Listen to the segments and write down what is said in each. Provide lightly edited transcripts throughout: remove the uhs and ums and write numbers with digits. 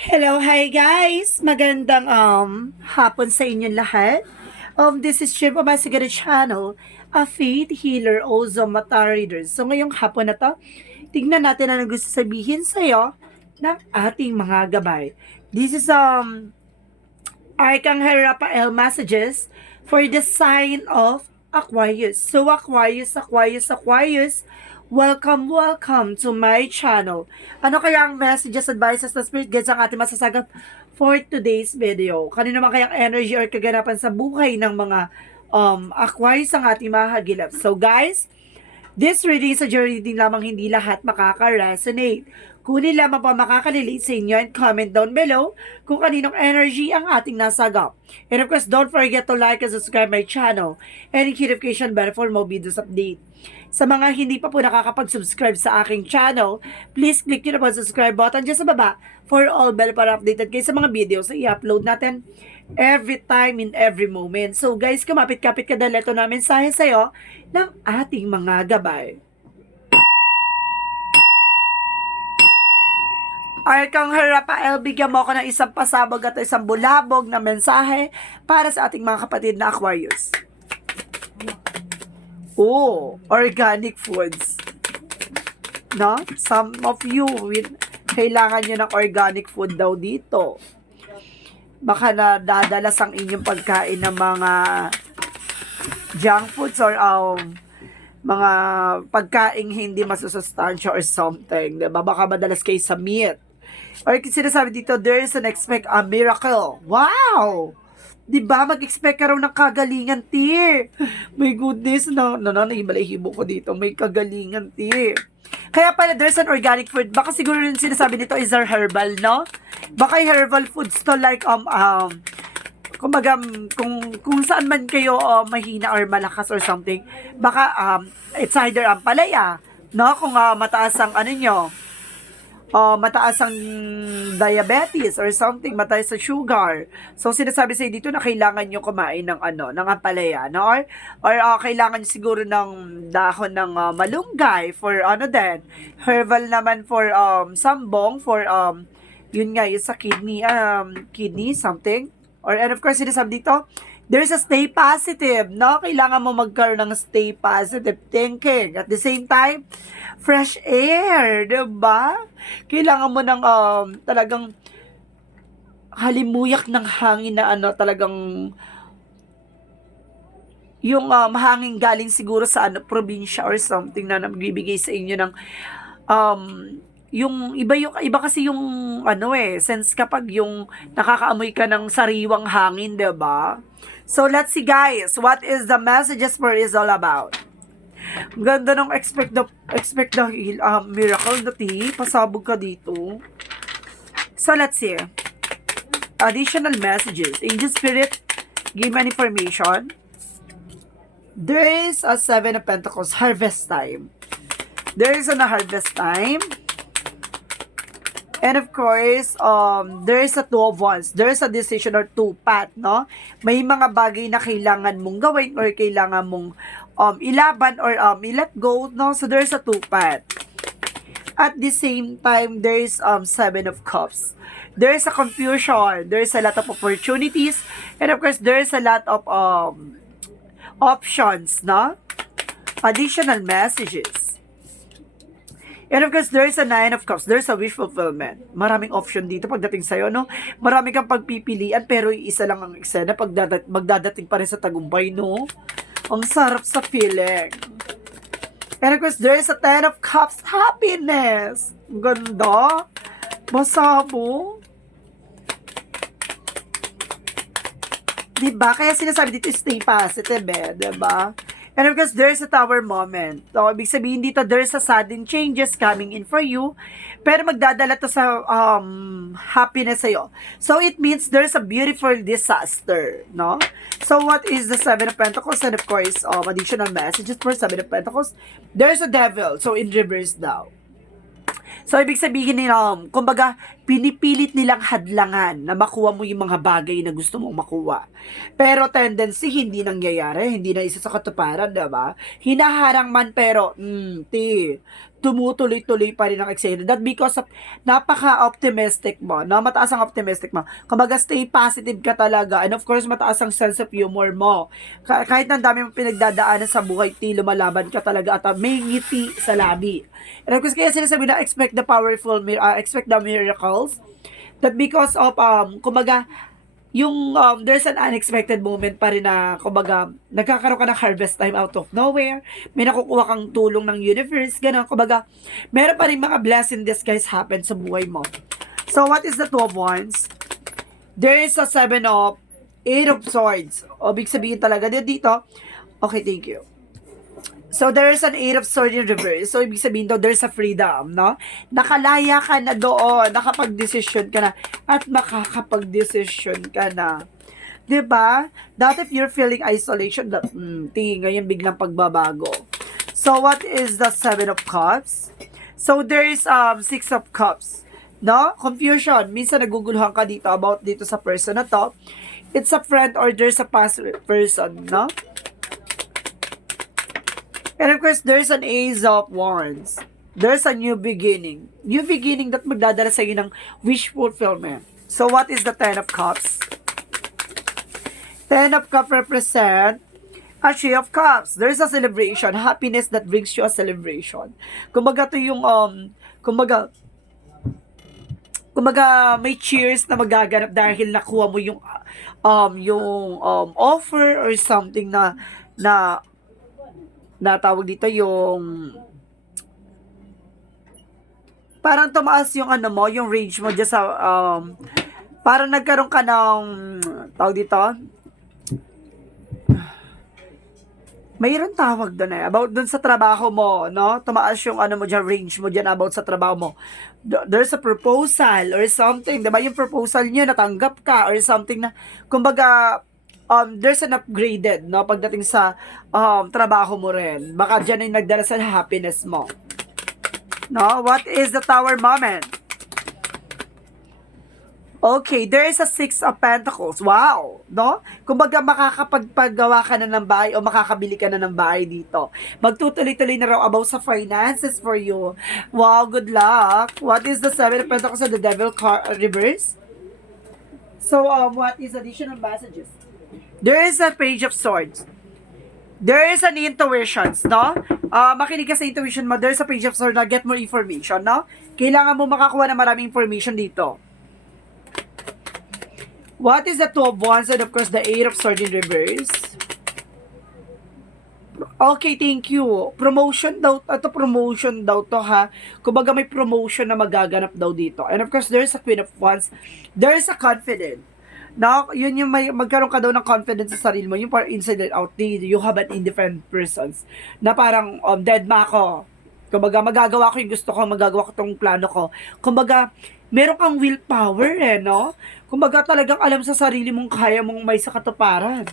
Hello, hi guys! Magandang hapon sa inyong lahat. This is Shiv Abasigara Channel, a faith healer, also mata reader. So ngayong hapon na to, tignan natin ano gusto sabihin sa'yo ng ating mga gabay. This is Arcangel Raphael messages for the sign of Aquarius. So Aquarius, welcome to my channel. Ano kaya ang messages, advices, na spirit guides ang ating masasagap for today's video? Kanino naman kayang energy or kaganapan sa buhay ng mga Aquarius ang ating mahagilap? So guys, this reading is a journey reading lamang, hindi lahat makaka-resonate. Kunin lamang pa makaka-relate sa inyo and comment down below kung kaninong energy ang ating nasagap. And of course, don't forget to like and subscribe my channel and hit notification bell for more videos update. Sa mga hindi pa po nakakapag-subscribe sa aking channel, please click nyo na po subscribe button dyan sa baba for all bell para updated kayo sa mga videos na i-upload natin every time in every moment. So guys, kumapit-kapit ka dahil ito na mensahe sa'yo ng ating mga gabay. Arcangel Raphael, bigyan mo ako ng isang pasabog at isang bulabog na mensahe para sa ating mga kapatid na Aquarius. Organic foods. No? Some of you, kailangan nyo ng organic food daw dito. Baka nadadalas ang inyong pagkain ng mga junk foods or mga pagkaing hindi masusustansya or something. Diba? Baka madalas kayo sa meat. Or sinasabi dito, there is an expect a miracle. Wow! Diba? Mag-expect ka raw ng kagalingan, ti. My goodness, nahibalahibo ko dito. May kagalingan, ti. Kaya pala, there's an organic food. Baka siguro rin sinasabi nito is our herbal, no? Baka herbal foods to like, kumbaga, kung saan man kayo mahina or malakas or something, baka it's either ang palaya, no? Kung mataas ang ano nyo, mataas ang diabetes or something, mataas sa sugar. So, sinasabi sa'yo dito na kailangan nyo kumain ng ng ampalaya, no? Or kailangan nyo siguro ng dahon ng malunggay for din. Herbal naman for sambong, for yun nga, yung sa kidney something. And of course, sinasabi dito, there's a stay positive, no? Kailangan mo magkaroon ng stay positive thinking. At the same time, fresh air, diba? Kailangan mo ng talagang halimuyak ng hangin na talagang yung hangin galing siguro sa probinsya or something na nagbibigay sa inyo ng yung iba kasi yung sense kapag yung nakakaamoy ka ng sariwang hangin, 'di ba? So let's see guys, what is the messages for is all about? Ganda ng expect the miracle na pasabog ka dito. So let's see. Additional messages. Angel Spirit, give me information. There is a 7 of Pentacles, harvest time. There is a harvest time. And of course, there is a 2 of Wands. There is a decision or 2 path, no? May mga bagay na kailangan mong gawin or kailangan mong ilaban or i-let go, no? So there's a 2 path. At the same time, there is 7 of Cups. There is a confusion. There is a lot of opportunities. And of course, there is a lot of options, no? Additional messages. And of course, there is a 9 of Cups. There's a wish fulfillment. Maraming option dito pagdating sa'yo, no? Marami kang pagpipilian, pero isa lang ang eksena magdadating pa rin sa tagumpay, no? Ang sarap sa feeling. And of course, there is a 10 of Cups. Happiness. Ganda. Masabo. Diba? Kaya sinasabi dito, stay positive, diba? And of course, there's a tower moment. So, ibig sabihin dito, there's a sudden changes coming in for you. Pero magdadala to sa happiness sa'yo. So, it means there's a beautiful disaster, no? So, what is the 7 of Pentacles? And of course, additional messages for 7 of Pentacles. There's a devil. So, in reverse daw. So, ibig sabihin kumbaga, pinipilit nilang hadlangan na makuha mo yung mga bagay na gusto mong makuha. Pero tendency, hindi nangyayari, hindi na isa sa katuparan, diba? Hinaharang man pero, tumutuloy-tuloy pa rin ang eksena. That because of napaka-optimistic mo, no? Mataas ang optimistic mo. Kumbaga, stay positive ka talaga. And of course, mataas ang sense of humor mo. Kahit nang dami mong pinagdadaanan sa buhay, lumalaban ka talaga at may ngiti sa labi. And of course, kaya sinasabi na expect the miracles. That because of, kumbaga, yung there's an unexpected moment pa rin na kumbaga nagkakaroon ka ng harvest time out of nowhere, may nakukuha kang tulong ng universe, gano'n, kumbaga meron pa rin mga blessing disguise happen sa buhay mo. So what is the Two of Wands? There is a Eight of Swords. O big sabihin talaga dito, okay, thank you. So, there is an Eight of Swords in reverse. So, ibig sabihin daw, there's a freedom, no? Nakalaya ka na doon, nakapag-desisyon ka na, at makakapag-desisyon ka na. Diba? That if you're feeling isolation, ngayon biglang pagbabago. So, what is the Seven of Cups? So, there is Six of Cups. No? Confusion. Minsan naguguluhan ka dito about dito sa person na to. It's a friend or there's a past person, no? And of course, there's an Ace of Wands. There's a new beginning. New beginning that magdadala sa iyo ng wish fulfillment. So, what is the Ten of Cups? Ten of Cups represent a Three of Cups. There's a celebration. Happiness that brings you a celebration. Kumbaga to yung, kumbaga, may cheers na magaganap dahil nakuha mo yung offer or something na tawag dito yung parang tumaas yung yung range mo dyan sa parang nagkaroon ka ng tawag dito mayroon tawag doon about doon sa trabaho mo, no? Tumaas yung mo dyan, range mo dyan about sa trabaho mo. There's a proposal or something, diba? Yung proposal niyo, natanggap ka or something na, kumbaga, there's an upgraded, no? Pagdating sa trabaho mo rin. Baka dyan ay nagdala sa happiness mo. No? What is the Tower moment? Okay, there is a Six of Pentacles. Wow! No? Kumbaga makakapagpagawa ka na ng bahay o makakabili ka na ng bahay dito. Magtutuloy-tuloy na raw about sa finances for you. Wow, good luck! What is the Seven of Pentacles and the Devil card reverse? So, what is additional messages? There is a Page of Swords. There is an intuitions, no? Makinig ka sa intuition mo. There is a Page of Swords na get more information, no? Kailangan mo makakuha ng maraming information dito. What is the Two of Wands and of course the Eight of Swords in reverse? Okay, thank you. Promotion daw, promotion daw to ha. Kumbaga may promotion na magaganap daw dito. And of course, there's a Queen of Wands. There's a confidence. No, yun yung magkaroon ka daw ng confidence sa sarili mo. Yung parang inside and out, you have an indifferent persons. Na parang, dead ma ako. Kumbaga, magagawa ko yung gusto ko, magagawa ko tong plano ko. Kumbaga, meron kang willpower no? Kumbaga, talagang alam sa sarili mong kaya mong may sa katuparan.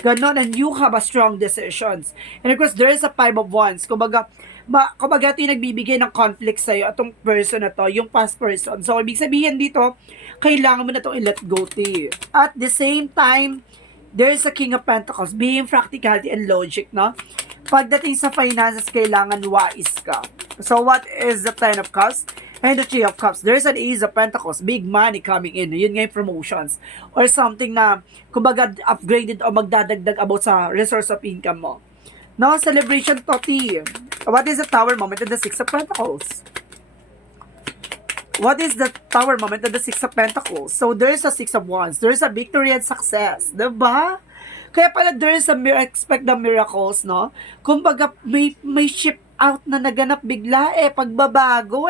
Ganon, and you have a strong decisions. And of course, there is a Five of Wands. Kumbaga, ito yung nagbibigay ng conflict sa'yo, atong person na to, yung past person. So, ibig sabihin dito, kailangan mo na itong i-let go to you. At the same time, there's a King of Pentacles, being practicality and logic, no? Pagdating sa finances, kailangan wise ka. So, what is the Ten of Cups? And the Three of Cups. There's an Ace of Pentacles, big money coming in. Yun nga yung promotions. Or something na, kumbaga, upgraded o magdadagdag about sa resource of income mo. No, celebration toti. What is the Tower moment and the Six of Pentacles? What is the Tower moment and the Six of Pentacles? So, there's a Six of Wands. There's a victory and success. Diba? Kaya pala, there's a expect the miracles, no? Kumbaga, may ship out na naganap bigla pagbabago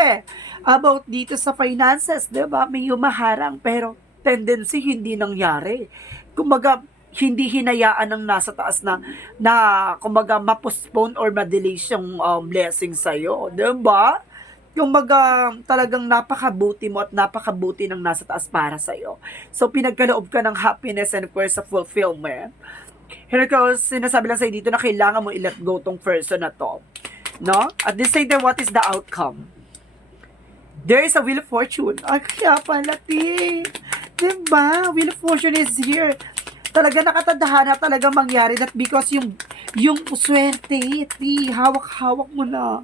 about dito sa finances, diba? May humaharang, pero tendency hindi nangyari. Kumbaga, hindi hinayaan ng nasa taas na kumbaga, ma-postpone or ma-delay yung blessing sa'yo, diba? Kumbaga, talagang napakabuti mo at napakabuti ng nasa taas para sa'yo. So, pinagkaloob ka ng happiness and of course, sa fulfillment. Here goes, sinasabi lang sa'yo dito na kailangan mo i-let go tong person na to. No? At the same time, what is the outcome? There is a Wheel of Fortune. Ay, kaya pala, T. Diba? Wheel of Fortune is here. Talaga nakatadhana talaga mangyari that because yung swerte, T, hawak-hawak mo na.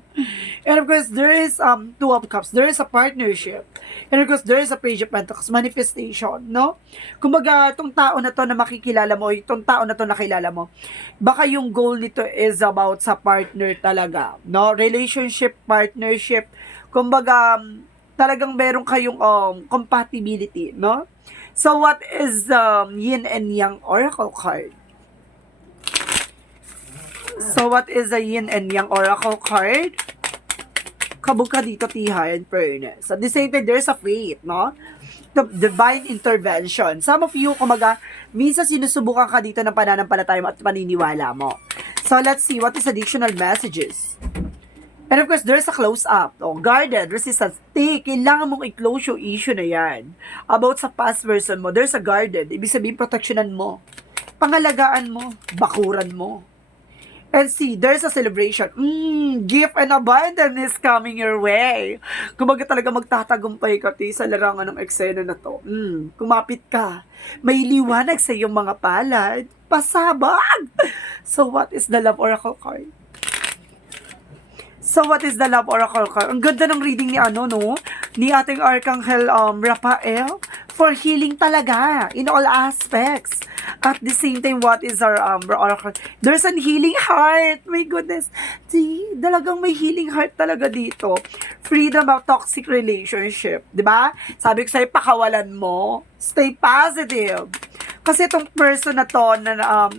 And of course, there is Two of Cups. There is a partnership. And of course, there is a Page of Pentacles, manifestation, no? Kumbaga, itong tao na to na makikilala mo, itong tao na to nakilala mo, baka yung goal nito is about sa partner talaga, no? Relationship, partnership, kumbaga, talagang meron kayong compatibility, no? So, what is Yin and Yang Oracle card? So, what is the Yin and Yang Oracle card? Kabog ka dito, Tiha, and fairness. At the same time, there's a faith, no? The divine intervention. Some of you, kumaga, minsan sinusubukan ka dito ng pananampalataya mo at paniniwala mo. So, let's see, what is additional messages? And of course, there's a close-up. Oh, guarded, resistance. Kailangan mong i-close yung issue na yan. About sa past version mo, there's a guarded. Ibig sabihin, protectionan mo. Pangalagaan mo. Bakuran mo. And see, there's a celebration. Gift and abundance is coming your way. Kumbaga talaga magtatagumpay ka, sa larangan ng eksena na to. Kumapit ka. May liwanag sa iyong mga palad. Pasabag! So, what is the Love Oracle card? So, what is the Love Oracle card? Ang ganda ng reading ni ni ating Archangel Raphael for healing talaga in all aspects. At the same time, what is our oracle? There's an healing heart. My goodness. See, talagang may healing heart talaga dito. Freedom of toxic relationship. Diba? Sabi ko sa'yo, pakawalan mo. Stay positive. Kasi itong person na to na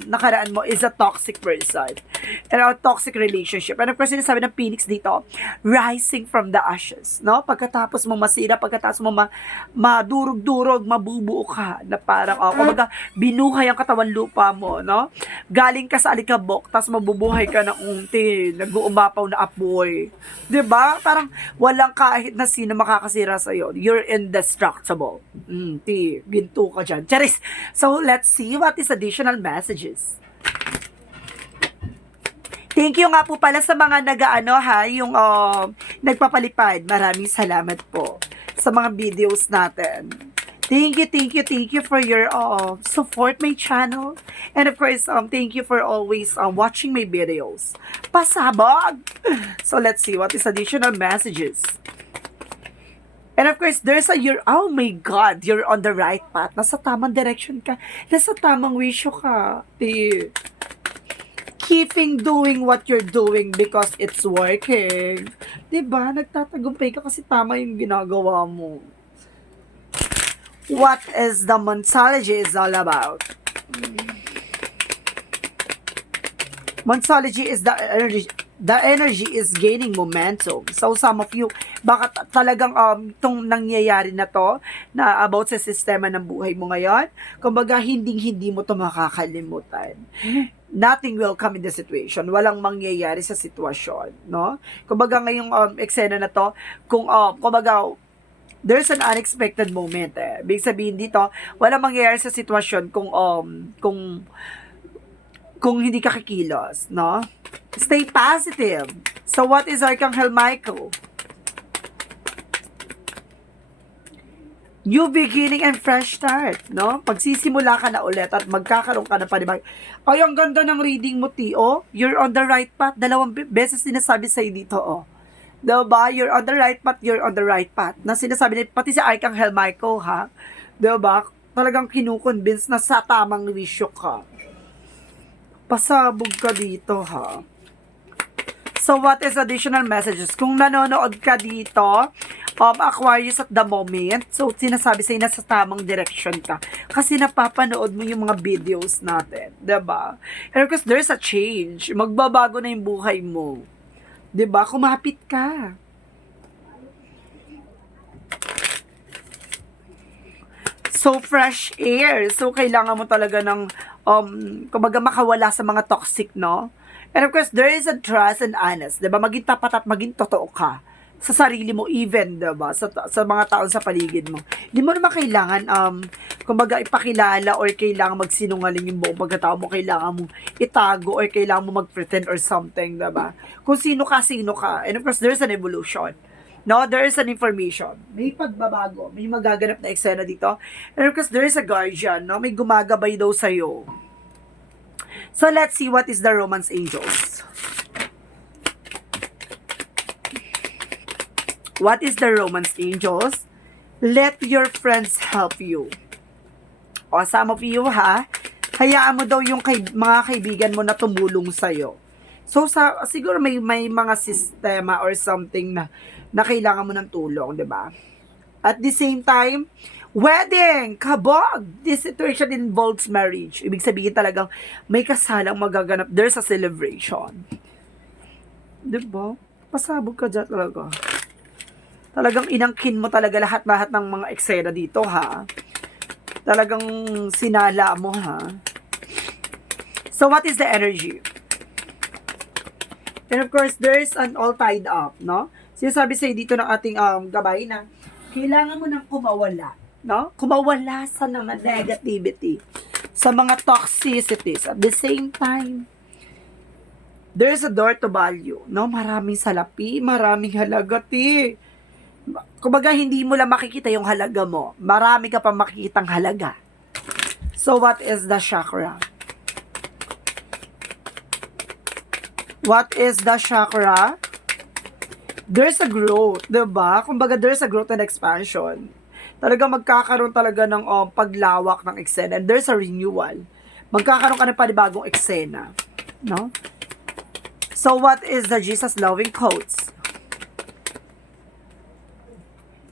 nakaraan mo is a toxic person. And a toxic relationship. And of course, sinasabi ng Phoenix dito, rising from the ashes. No? Pagkatapos mo masira, pagkatapos mo madurog-durog, mabubuo ka. Na parang, kumbaga, binuhay ang katawan lupa mo. No? Galing ka sa alikabok, tapos mabubuhay ka ng unti, nag-uumapaw na apoy. Diba? Parang walang kahit na sino makakasira sa'yo. You're indestructible. Ginto ka dyan. Charis! So, let's see what is additional messages. Thank you nga po pala sa mga yung nagpapalipad. Maraming salamat po sa mga videos natin. Thank you for your support my channel. And of course, thank you for always watching my videos. Pasabog! So, let's see what is additional messages. And of course, there's oh my God, you're on the right path. Nasa tamang direction ka. Nasa tamang wisyo ka. Keeping doing what you're doing because it's working. Diba? Nagtatagumpay ka kasi tama yung ginagawa mo. What is the Monsology is all about? Monsology is the energy is gaining momentum. So, some of you, baka talagang itong nangyayari na to, na about sa sistema ng buhay mo ngayon, kumbaga, hindi mo to makakalimutan. Nothing will come in the situation. Walang mangyayari sa sitwasyon, no? Kumbaga, ngayong eksena na to, kumbaga, there's an unexpected moment, Ibig sabihin dito, walang mangyayari sa sitwasyon kung hindi ka kikilos, no? Stay positive. So, what is Archangel Michael? New beginning and fresh start, no? Pagsisimula ka na ulit at magkakaroon ka na panibag. Ay, ang ganda ng reading mo, Tio. You're on the right path. 2 beses sinasabi sa'yo dito, Diba? You're on the right path, you're on the right path. Na sinasabi niya, pati si Archangel Michael, ha? Diba? Talagang kinukonvince na sa tamang wisyo ka. Pasabog ka dito, ha? So, what is additional messages? Kung nanonood ka dito, Aquarius at the moment, so, sinasabi sa'yo na sa tamang direction ka. Kasi napapanood mo yung mga videos natin. Diba? And of course, there's a change. Magbabago na yung buhay mo. Diba? Kumapit ka. So, fresh air. So, kailangan mo talaga ng, kumbaga makawala sa mga toxic, no? And of course, there is a trust and honest. Diba? Maging tapat at maging totoo ka sa sarili mo, even, diba? Sa mga tao sa paligid mo. Hindi mo naman kailangan, kumbaga, ipakilala or kailangan magsinungaling yung buong pagkatao mo. Kailangan mo itago or kailangan mo mag-pretend or something, diba? Kung sino ka. And of course, there's an evolution. No, there is an information. May pagbabago. May magaganap na eksena dito. And because there is a guardian, no? May gumagabay daw sa'yo. So, let's see what is the romance angels. What is the romance angels? Let your friends help you. O, some of you, ha? Hayaan mo daw yung mga kaibigan mo na tumulong sa'yo. So, siguro may mga sistema or something na kailangan mo ng tulong, di ba? At the same time, wedding! Kabog! This situation involves marriage. Ibig sabihin talagang may kasalang magaganap. There's a celebration. Di ba? Pasabog ka dyan talaga. Talagang inangkin mo talaga lahat-lahat ng mga eksena dito, ha? Talagang sinala mo, ha? So, what is the energy? And of course, there's an all tied up, no? Sinasabi sa'yo dito ng ating gabay na kailangan mo nang kumawala, no? Kumawala sa mga negativity, sa mga toxicities. At the same time, there's a door to value, no? Maraming salapi, maraming halaga, ti. Kumbaga, hindi mo lang makikita yung halaga mo. Marami ka pa makikitang halaga. So, what is the chakra? What is the chakra? There's a growth, diba? Kumbaga, there's a growth and expansion. Talaga magkakaroon talaga ng paglawak ng eksena. And there's a renewal. Magkakaroon ka ng panibagong eksena. No? So, what is the Jesus loving quotes?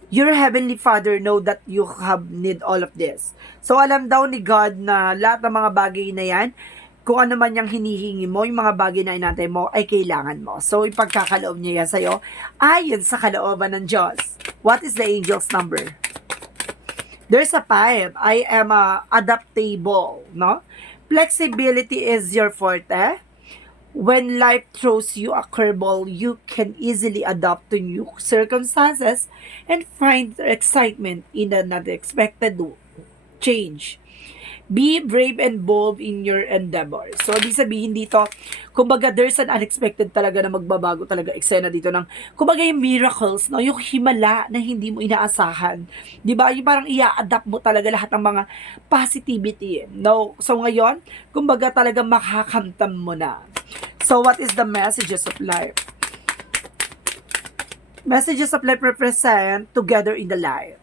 Your Heavenly Father know that you have need all of this. So, alam daw ni God na lahat ng mga bagay na yan, kung ano man yung hinihingi mo, yung mga bagay na inantay mo, ay kailangan mo. So, ipagkakaloob niya yan sa'yo, ayon sa kalooban ng Diyos. What is the angel's number? There's a 5. I am adaptable, no? Flexibility is your forte. When life throws you a curveball, you can easily adapt to new circumstances and find excitement in an unexpected change. Be brave and bold in your endeavors. So, ibig sabihin dito, kumbaga, there's an unexpected talaga na magbabago talaga eksena dito ng, kumbaga, yung miracles, no? Yung himala na hindi mo inaasahan. Di ba? Yung parang i-adapt mo talaga lahat ng mga positivity. No? So, ngayon, kumbaga, talaga makakamtam mo na. So, what is the messages of life? Messages of life represent together in the life.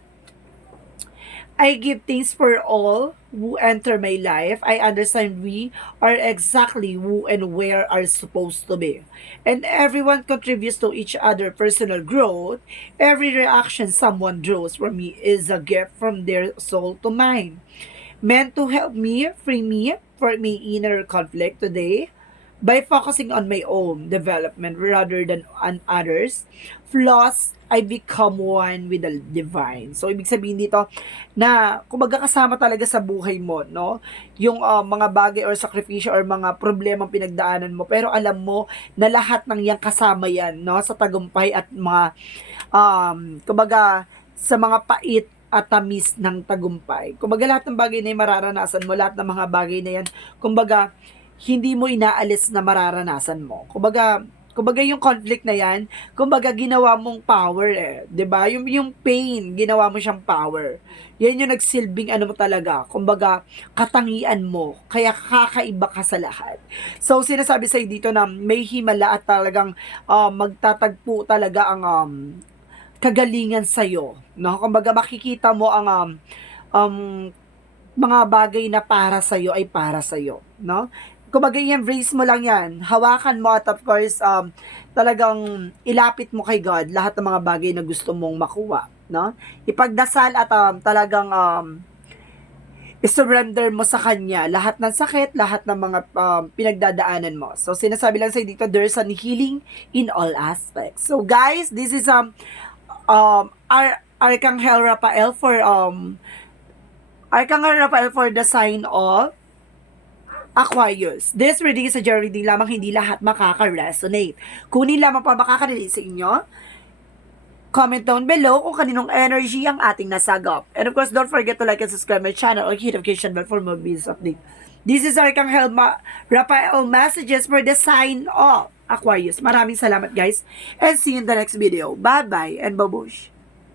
I give thanks for all who enter my life. I understand we are exactly who and where are supposed to be. And everyone contributes to each other personal growth. Every reaction someone draws from me is a gift from their soul to mine. Meant to help me, free me for my inner conflict today. By focusing on my own development rather than on others' flaws, I become one with the divine. So, ibig sabihin dito na kumbaga kasama talaga sa buhay mo, no? Yung mga bagay or sakripisyo or mga problemang pinagdaanan mo. Pero alam mo na lahat ng yang kasama yan, no? Sa tagumpay at mga, kumbaga, sa mga pait at tamis ng tagumpay. Kumbaga, lahat ng bagay na yung mararanasan mo, lahat ng mga bagay na yan, kumbaga, hindi mo inaalis na mararanasan mo. Kumbaga yung conflict na yan, kumbaga ginawa mong power eh. 'Di ba? Yung pain, ginawa mo siyang power. Yan yung nagsilbing ano mo talaga. Kumbaga, katangian mo. Kaya kakaiba ka sa lahat. So, sinasabi sa'yo dito na may himala at talagang magtatagpo talaga ang kagalingan sa'yo. No? Kumbaga, makikita mo ang mga bagay na para sa'yo ay para sa'yo. No? Kumbaga, i-embrace mo lang yan. Hawakan mo at of course, talagang ilapit mo kay God lahat ng mga bagay na gusto mong makuha. No? Ipagdasal at talagang i-surrender mo sa Kanya lahat ng sakit, lahat ng mga pinagdadaanan mo. So, sinasabi lang sa'yo dito, there's an healing in all aspects. So, guys, this is Archangel Raphael for the sign of Aquarius. This reading is a general reading lamang, hindi lahat makaka-resonate. Kunin lamang pa makaka-relate sa inyo. Comment down below kung kaninong energy ang ating nasagap. And of course, don't forget to like and subscribe my channel or hit notification bell for more videos update. This is Arcangel Rafael messages for the sign of Aquarius. Maraming salamat guys and see you in the next video. Bye-bye and babush!